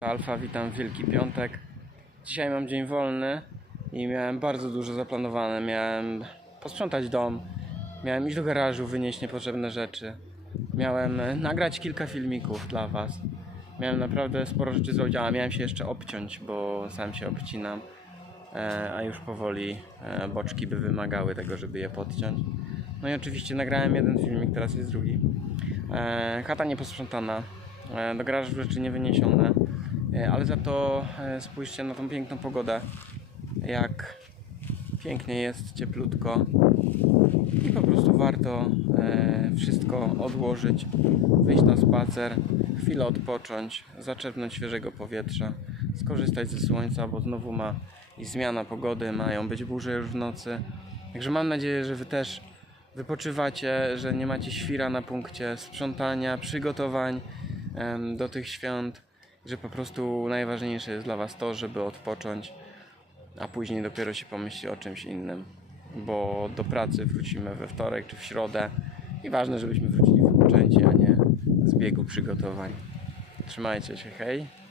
Alfa, witam Wielki Piątek. Dzisiaj mam dzień wolny i miałem bardzo dużo zaplanowane. Miałem posprzątać dom, miałem iść do garażu, wynieść niepotrzebne rzeczy. Miałem e, nagrać kilka filmików dla Was. Miałem naprawdę sporo rzeczy zrobić, a miałem się jeszcze obciąć, bo sam się obcinam. E, a już powoli e, boczki by wymagały tego, żeby je podciąć. No i oczywiście nagrałem jeden filmik, teraz jest drugi. Chata nieposprzątana, do garażu rzeczy nie wyniesione, e, ale za to e, spójrzcie na tą piękną pogodę, jak pięknie jest, cieplutko. I po prostu warto e, wszystko odłożyć, wyjść na spacer, chwilę odpocząć, zaczerpnąć świeżego powietrza, skorzystać ze słońca, bo znowu ma i zmiana pogody, mają być burze już w nocy. Także mam nadzieję, że Wy też wypoczywacie, że nie macie świra na punkcie sprzątania, przygotowań do tych świąt, że po prostu najważniejsze jest dla Was to, żeby odpocząć, a później dopiero się pomyśli o czymś innym, bo do pracy wrócimy we wtorek czy w środę i ważne, żebyśmy wrócili wypoczęci, a nie z biegu przygotowań. Trzymajcie się, hej!